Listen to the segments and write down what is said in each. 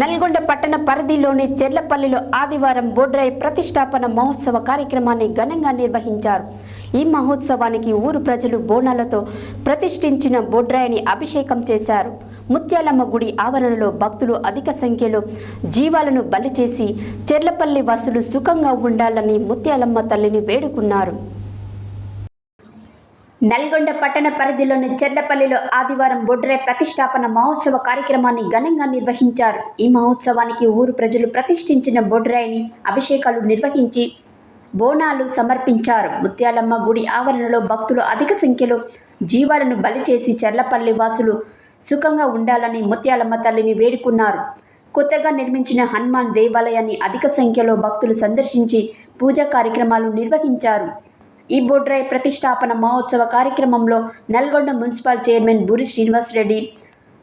నల్గొండ పట్టణ పరిధిలోని చెర్లపల్లిలో ఆదివారం బొడ్రాయి ప్రతిష్టాపన మహోత్సవ కార్యక్రమాన్ని ఘనంగా నిర్వహించారు. ఈ మహోత్సవానికి ఊరు ప్రజలు బోనాలతో ప్రతిష్ఠించిన బొడ్రాయిని అభిషేకం చేశారు. ముత్యాలమ్మ గుడి ఆవరణలో భక్తులు అధిక సంఖ్యలో జీవాలను బలి చేసి చెర్లపల్లి వాసులు సుఖంగా ఉండాలని ముత్యాలమ్మ తల్లిని వేడుకున్నారు. నల్గొండ పట్టణ పరిధిలోని చెర్లపల్లిలో ఆదివారం బొడ్రాయి ప్రతిష్టాపన మహోత్సవ కార్యక్రమాన్ని ఘనంగా నిర్వహించారు. ఈ మహోత్సవానికి ఊరు ప్రజలు ప్రతిష్ఠించిన బొడ్రాయిని అభిషేకాలు నిర్వహించి బోనాలు సమర్పించారు. ముత్యాలమ్మ గుడి ఆవరణలో భక్తులు అధిక సంఖ్యలో జీవాలను బలి చేసి చెర్లపల్లి వాసులు సుఖంగా ఉండాలని ముత్యాలమ్మ తల్లిని వేడుకున్నారు. కొత్తగా నిర్మించిన హనుమాన్ దేవాలయాన్ని అధిక సంఖ్యలో భక్తులు సందర్శించి పూజా కార్యక్రమాలు నిర్వహించారు. ఈ బొడ్రాయి ప్రతిష్టాపన మహోత్సవ కార్యక్రమంలో Nalgonda municipal chairman బూరి Srinivas Reddy,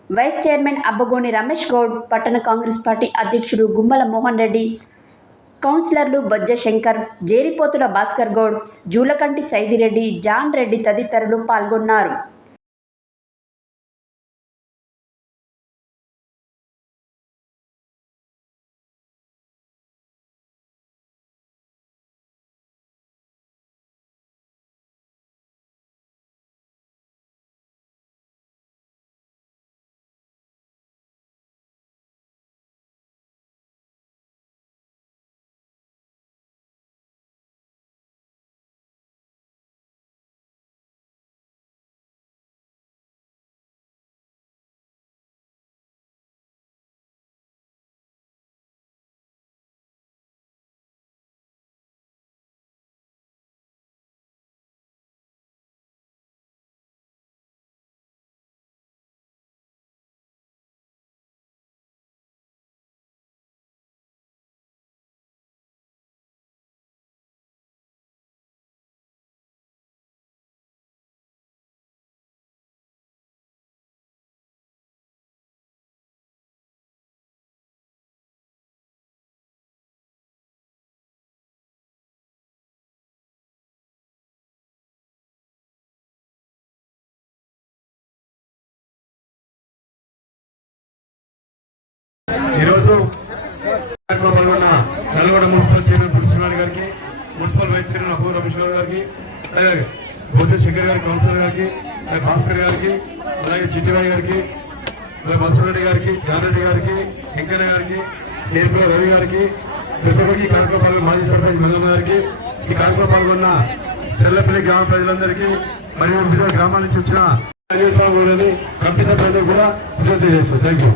vice chairman Abbagoni Ramesh Goud, పట్టణ కాంగ్రెస్ పార్టీ అధ్యక్షుడు గుమ్మల మోహన్ రెడ్డి, కౌన్సిలర్లు బొజ్జ శంకర్, జేరిపోతుల భాస్కర్ గౌడ్, జూలకంటి సైదిరెడ్డి, జాన్ రెడ్డి తదితరులు పాల్గొన్నారు. ఈరోజు నల్గొండ మున్సిపల్ చైర్మన్ బూరి శ్రీనివాస్ గారికి, municipal vice chairman Abbagoni Ramesh గారికి, బొజ్జ శంకర్ గారికి, కౌన్సిలర్ గారికి, భాస్కర్ గారికి, అలాగే చిట్టిబాయి గారికి, మన్సూరెడ్డి గారికి, జాన్ రెడ్డి గారికి, వెంకయ్య గారికి, కేపీ రవి గారికి, ప్రతి ఒక్కరికి ఈ కార్యక్రమాలు మాజీ సర్పంచ్ మల్లమ్మ గారికి, ఈ కార్యక్రమం పాల్గొన్న చెర్లపల్లి గ్రామ ప్రజలందరికీ మరియు వివిధ గ్రామాల నుంచి వచ్చిన కమిటీ సభ్యులందరూ కూడా విజ్ఞప్తి చేస్తాం. Thank you.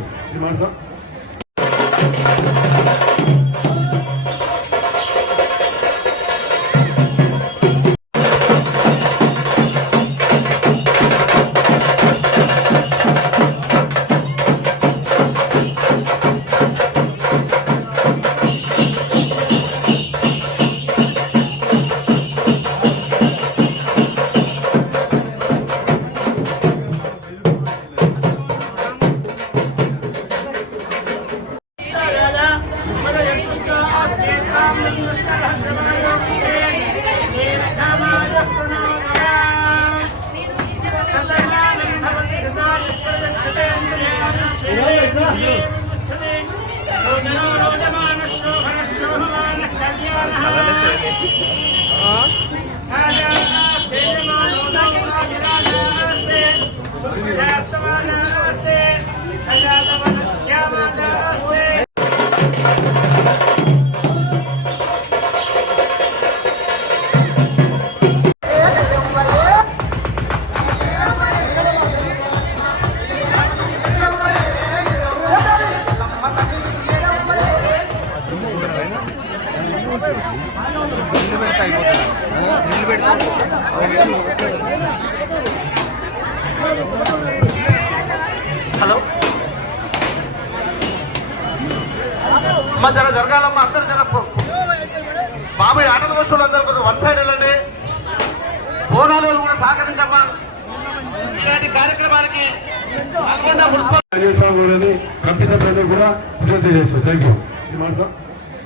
హలో అమ్మ, జర జరగాలమ్మా, అందరు జర బాబాయ్ ఆటలు వస్తువులు అందరు కొంచెం వన్ సైడ్ వెళ్ళండి. బోనాలు కూడా సహకరించమ్మా. ఇలాంటి కార్యక్రమానికి నల్గొండ మున్సిపల్ కమిటీ సభ్యులందరూ కూడా విజ్ఞప్తి చేస్తాం. Thank you.